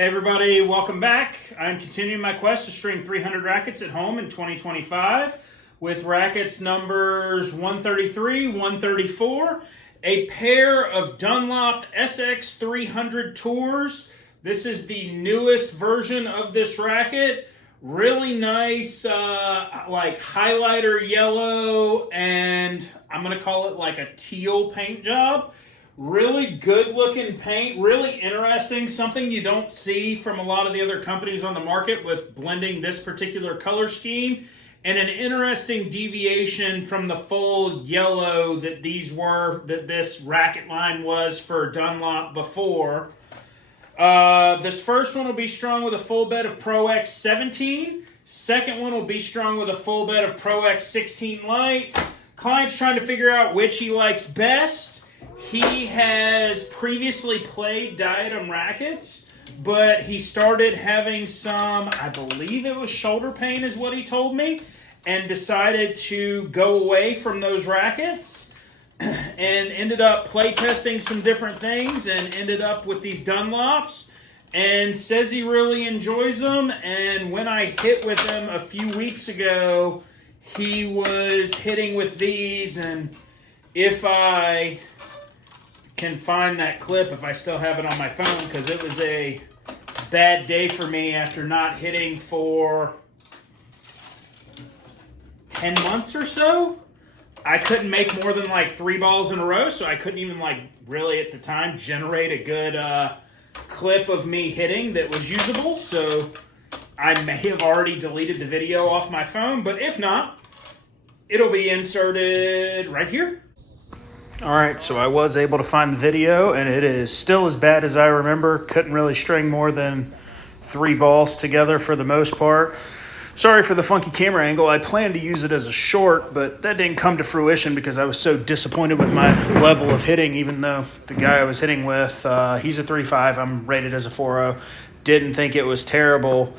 Hey everybody, welcome back. I'm continuing my quest to string 300 rackets at home in 2025 with rackets numbers 133, 134, a pair of Dunlop SX 300 Tours. This is the newest version of this racket. Really nice, like highlighter yellow, and I'm going to call it like a teal paint job. Really good looking paint, really interesting, something you don't see from a lot of the other companies on the market with blending this particular color scheme, and an interesting deviation from the full yellow that this racket line was for Dunlop before. This first one will be strung with a full bed of Pro X 17. Second one will be strung with a full bed of Pro X 16 light. Client's trying to figure out which he likes best. He has previously played Diadem rackets, but he started having some, I believe it was shoulder pain is what he told me, and decided to go away from those rackets and ended up play testing some different things and ended up with these Dunlops and says he really enjoys them. And when I hit with him a few weeks ago, he was hitting with these, and if I can find that clip, if I still have it on my phone, because it was a bad day for me after not hitting for 10 months or so. I couldn't make more than like 3 balls in a row, so I couldn't even like really at the time generate a good clip of me hitting that was usable. So I may have already deleted the video off my phone, but if not, it'll be inserted right here. Alright, so I was able to find the video, and it is still as bad as I remember. Couldn't really string more than 3 balls together for the most part. Sorry for the funky camera angle. I planned to use it as a short, but that didn't come to fruition because I was so disappointed with my level of hitting, even though the guy I was hitting with, he's a 3.5. I'm rated as a 4.0. Didn't think it was terrible.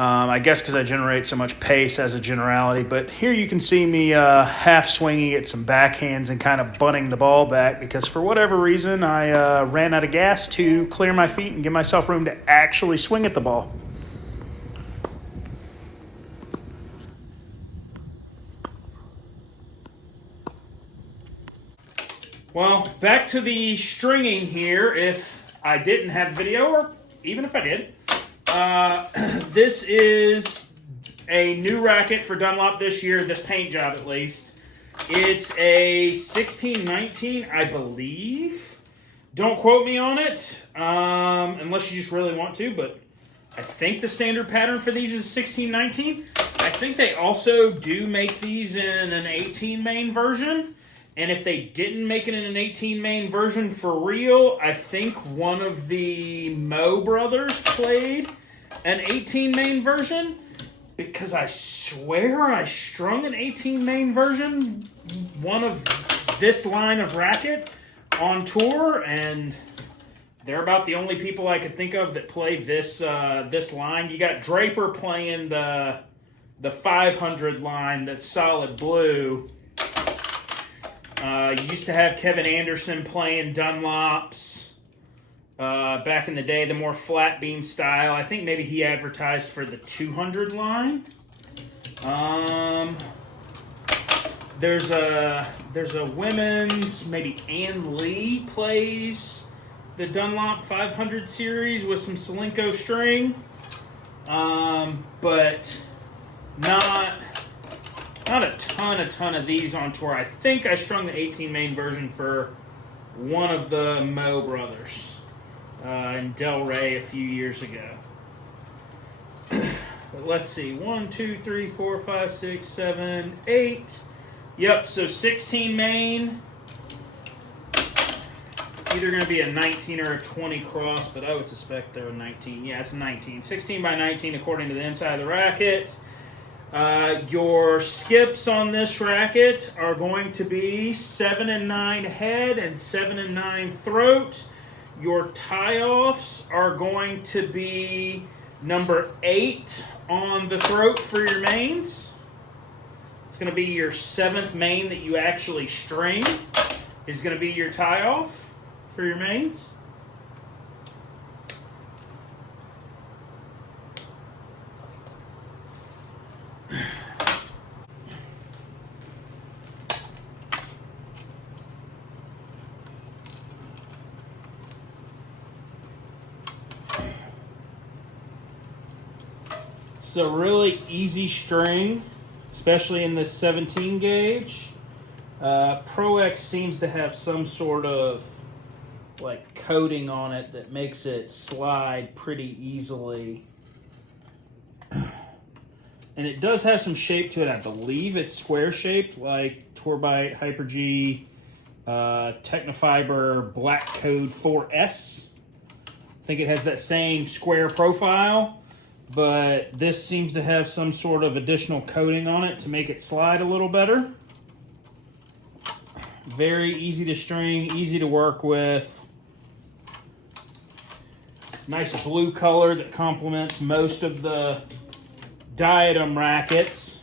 I guess because I generate so much pace as a generality. But here you can see me half swinging at some backhands and kind of bunting the ball back because for whatever reason I ran out of gas to clear my feet and give myself room to actually swing at the ball. Well, back to the stringing here. If I didn't have video, or even if I did, this is a new racket for Dunlop this year, this paint job at least. It's a 1619, I believe. Don't quote me on it, unless you just really want to, but I think the standard pattern for these is 1619. I think they also do make these in an 18 main version. And if they didn't make it in an 18 main version for real, I think one of the Mo brothers played an 18 main version, because I swear I strung an 18 main version, one of this line of racket on tour, and they're about the only people I could think of that play this this line. You got Draper playing the 500 line that's solid blue. You used to have Kevin Anderson playing Dunlops back in the day, the more flat beam style. I think maybe he advertised for the 200 line. There's a women's, maybe Ann Lee plays the Dunlop 500 series with some Solinco string, but not a ton of these on tour. I think I strung the 18 main version for one of the Mo brothers in Delray a few years ago. But let's see, 1, 2, 3, 4, 5, 6, 7, 8. Yep, so 16 main. Either going to be a 19 or a 20 cross, but I would suspect they're a 19. Yeah, it's a 19. 16 by 19 according to the inside of the racket. Your skips on this racket are going to be 7 and 9 head and 7 and 9 throat. Your tie-offs are going to be number 8 on the throat for your mains. It's going to be your 7th main that you actually string is going to be your tie-off for your mains. It's a really easy string, especially in this 17 gauge. Pro X seems to have some sort of like coating on it that makes it slide pretty easily. And it does have some shape to it. I believe it's square shaped, like Torbite, Hyper G, Technofiber Black Code 4S. I think it has that same square profile, but this seems to have some sort of additional coating on it to make it slide a little better. Very easy to string, easy to work with. Nice blue color that complements most of the Diadem rackets.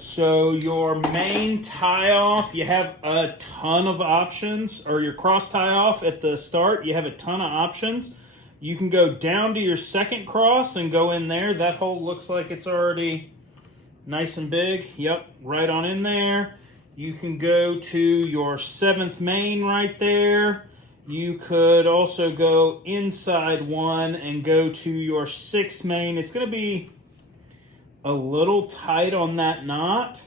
So your main tie-off, you have a ton of options, or your cross tie-off at the start, you have a ton of options. You can go down to your second cross and go in there. That hole looks like it's already nice and big. Yep, right on in there. You can go to your 7th main right there. You could also go inside one and go to your 6th main. It's going to be a little tight on that knot,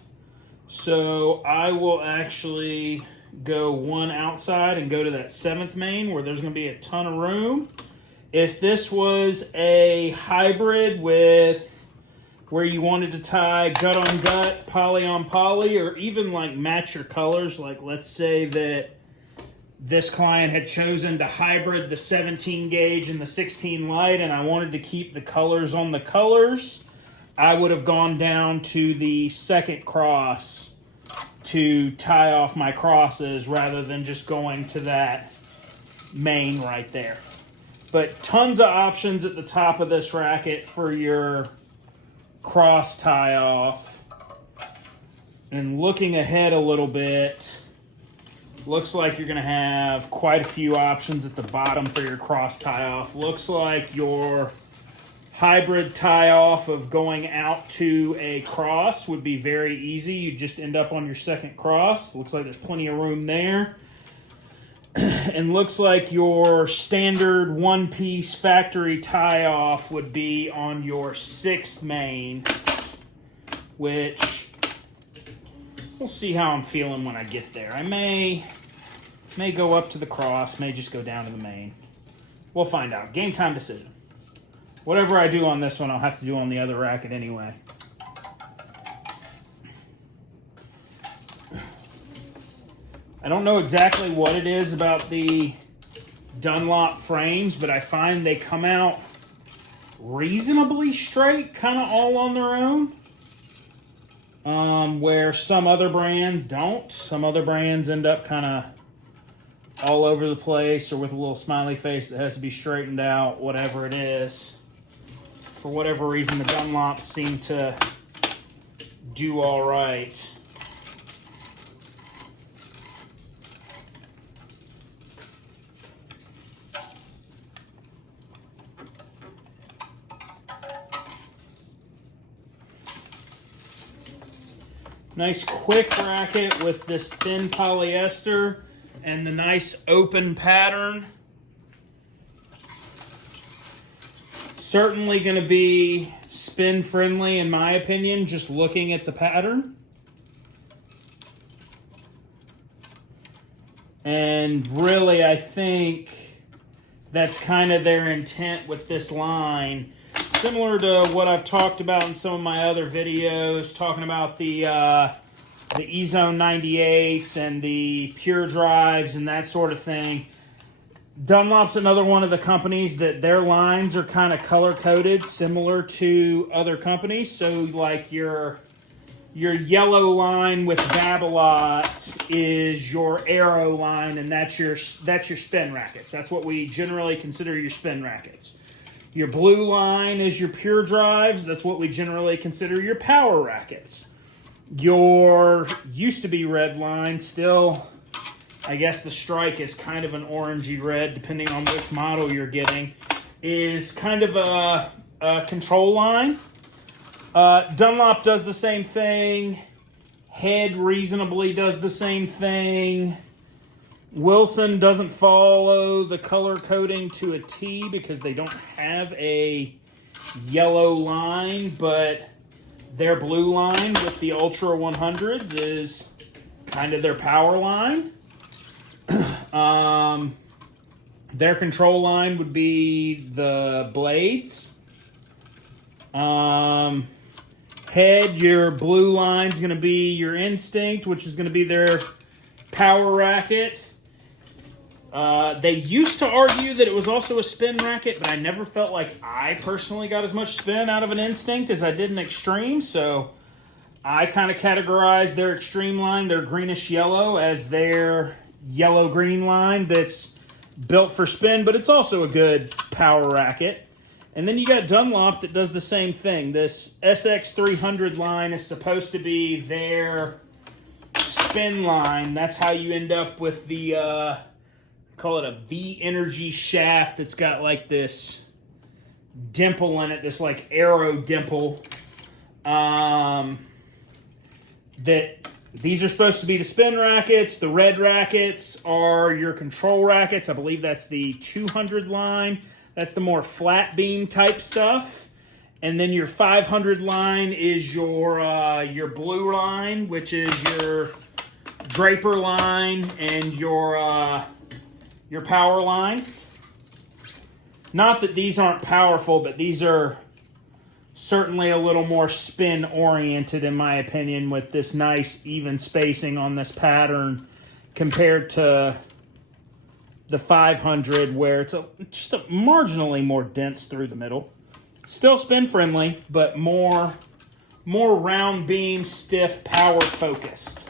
so I will actually go one outside and go to that 7th main where there's going to be a ton of room. If this was a hybrid with where you wanted to tie gut on gut, poly on poly, or even like match your colors, like let's say that this client had chosen to hybrid the 17 gauge and the 16 light and I wanted to keep the colors on the colors, I would have gone down to the second cross to tie off my crosses rather than just going to that main right there. But tons of options at the top of this racket for your cross tie off. And looking ahead a little bit, looks like you're going to have quite a few options at the bottom for your cross tie off. Looks like your hybrid tie off of going out to a cross would be very easy. You just end up on your second cross. Looks like there's plenty of room there. And looks like your standard one-piece factory tie-off would be on your 6th main, which we'll see how I'm feeling when I get there. I may go up to the cross, may just go down to the main. We'll find out. Game time decision. Whatever I do on this one, I'll have to do on the other racket anyway. I don't know exactly what it is about the Dunlop frames, but I find they come out reasonably straight, kind of all on their own, where some other brands don't. Some other brands end up kind of all over the place or with a little smiley face that has to be straightened out, whatever it is. For whatever reason, the Dunlops seem to do all right. Nice quick racket with this thin polyester and the nice open pattern. Certainly going to be spin friendly in my opinion, just looking at the pattern. And really I think that's kind of their intent with this line. Similar to what I've talked about in some of my other videos, talking about the E-Zone 98s and the Pure Drives and that sort of thing. Dunlop's another one of the companies that their lines are kind of color-coded, similar to other companies. So like your yellow line with Babolat is your arrow line, and that's your spin rackets. That's what we generally consider your spin rackets. Your blue line is your Pure Drives. That's what we generally consider your power rackets. Your used to be red line, still, I guess the strike is kind of an orangey red, depending on which model you're getting, is kind of control line. Dunlop does the same thing. Head reasonably does the same thing. Wilson doesn't follow the color coding to a T because they don't have a yellow line, but their blue line with the Ultra 100s is kind of their power line. Their control line would be the blades. Head, your blue line is going to be your Instinct, which is going to be their power racket. They used to argue that it was also a spin racket, but I never felt like I personally got as much spin out of an Instinct as I did an Extreme, so I kind of categorize their Extreme line, their greenish yellow, as their yellow-green line that's built for spin, but it's also a good power racket. And then you got Dunlop that does the same thing. This SX 300 line is supposed to be their spin line. That's how you end up with the, call it a V-Energy shaft that's got like this dimple in it, this like arrow dimple. These are supposed to be the spin rackets. The red rackets are your control rackets. I believe that's the 200 line. That's the more flat beam type stuff. And then your 500 line is your blue line, which is your Draper line and your power line. Not that these aren't powerful, but these are certainly a little more spin oriented in my opinion, with this nice even spacing on this pattern compared to the 500 where it's just a marginally more dense through the middle. Still spin friendly, but more round beam, stiff, power focused.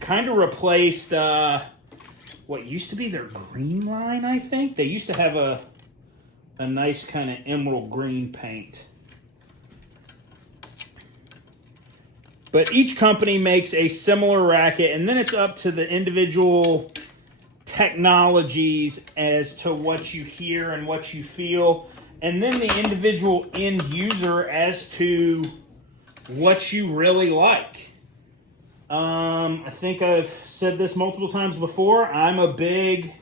Kind of replaced what used to be their green line, I think. They used to have a nice kind of emerald green paint. But each company makes a similar racket, and then it's up to the individual technologies as to what you hear and what you feel, and then the individual end user as to what you really like. I think I've said this multiple times before. I'm a big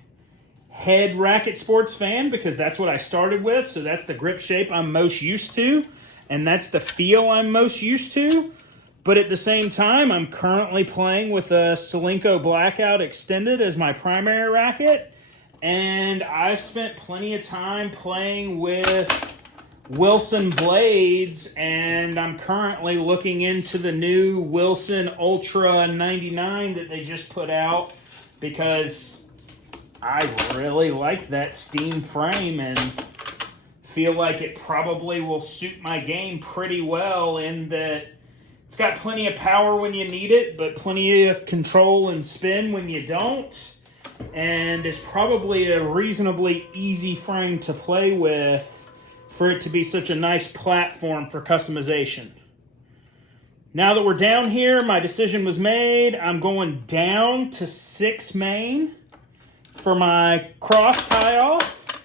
head racket sports fan because that's what I started with, so that's the grip shape I'm most used to, and that's the feel I'm most used to. But at the same time, I'm currently playing with a Solinco Blackout Extended as my primary racket. And I've spent plenty of time playing with Wilson blades. And I'm currently looking into the new Wilson Ultra 99 that they just put out, because I really like that steam frame and feel like it probably will suit my game pretty well, in that it's got plenty of power when you need it, but plenty of control and spin when you don't. And it's probably a reasonably easy frame to play with for it to be such a nice platform for customization. Now that we're down here, my decision was made. I'm going down to 6 main for my cross tie-off.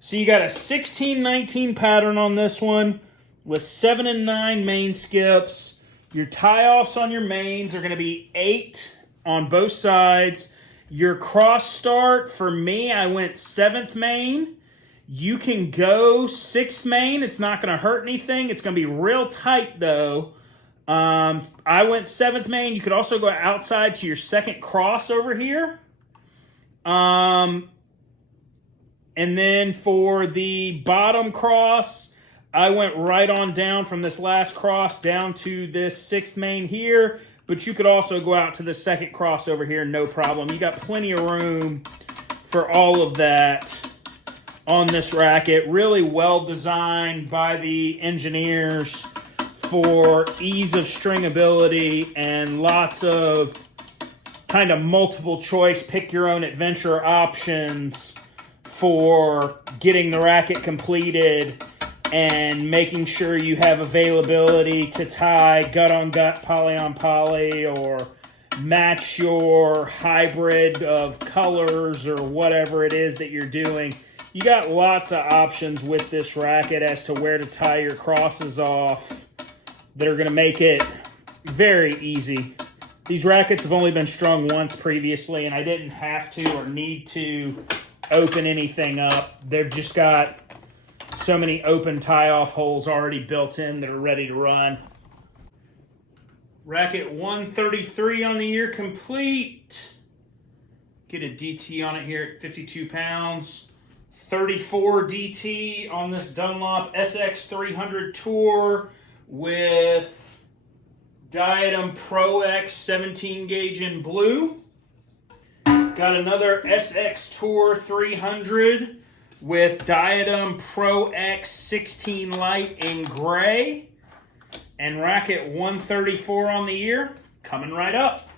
So you got a 16-19 pattern on this one, with 7 and 9 main skips. Your tie-offs on your mains are going to be 8 on both sides. Your cross start, for me, I went 7th main. You can go 6th main. It's not going to hurt anything. It's going to be real tight, though. I went 7th main. You could also go outside to your second cross over here. And then for the bottom cross, I went right on down from this last cross down to this 6th main here, but you could also go out to the second cross over here, no problem. You got plenty of room for all of that on this racket. Really well designed by the engineers for ease of stringability and lots of kind of multiple choice, pick your own adventure options for getting the racket completed and making sure you have availability to tie gut on gut, poly on poly, or match your hybrid of colors or whatever it is that you're doing. You got lots of options with this racket as to where to tie your crosses off that are going to make it very easy. These rackets have only been strung once previously, and I didn't have to or need to open anything up. They've just got so many open tie-off holes already built in that are ready to run. Racket 133 on the year complete. Get a DT on it here at 52 pounds. 34 DT on this Dunlop SX 300 Tour with Diadem Pro X 17 gauge in blue. Got another SX Tour 300 with Diadem Pro X 16 light in gray. And Racket 134 on the year, coming right up.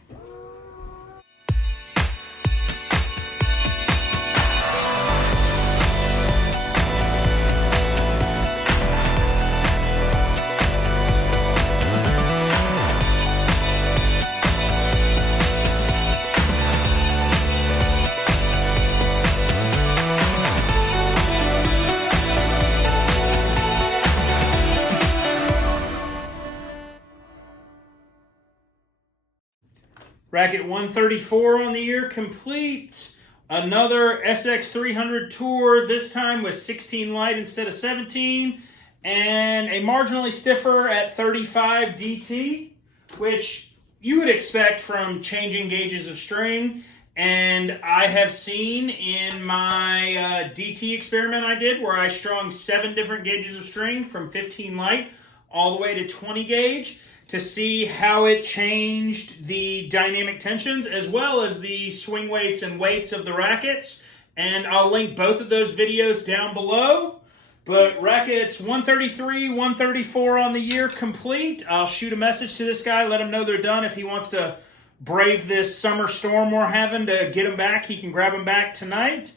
Racket 134 on the year complete. Another SX 300 Tour, this time with 16 light instead of 17. And a marginally stiffer at 35 DT, which you would expect from changing gauges of string. And I have seen in my DT experiment I did where I strung 7 different gauges of string from 15 light all the way to 20 gauge. To see how it changed the dynamic tensions as well as the swing weights and weights of the rackets. And I'll link both of those videos down below. But Rackets 133, 134 on the year complete. I'll shoot a message to this guy, let him know they're done. If he wants to brave this summer storm we're having to get them back, he can grab them back tonight.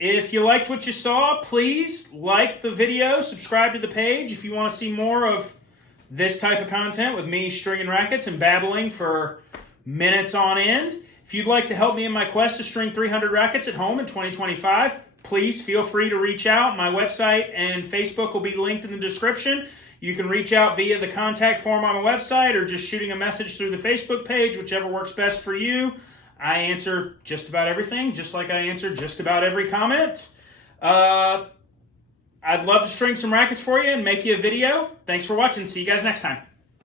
If you liked what you saw, please like the video, subscribe to the page if you want to see more of this type of content with me stringing rackets and babbling for minutes on end. If you'd like to help me in my quest to string 300 rackets at home in 2025, please feel free to reach out. My website and Facebook will be linked in the description. You can reach out via the contact form on my website or just shooting a message through the Facebook page, whichever works best for you. I answer just about everything, just like I answer just about every comment. I'd love to string some rackets for you and make you a video. Thanks for watching. See you guys next time.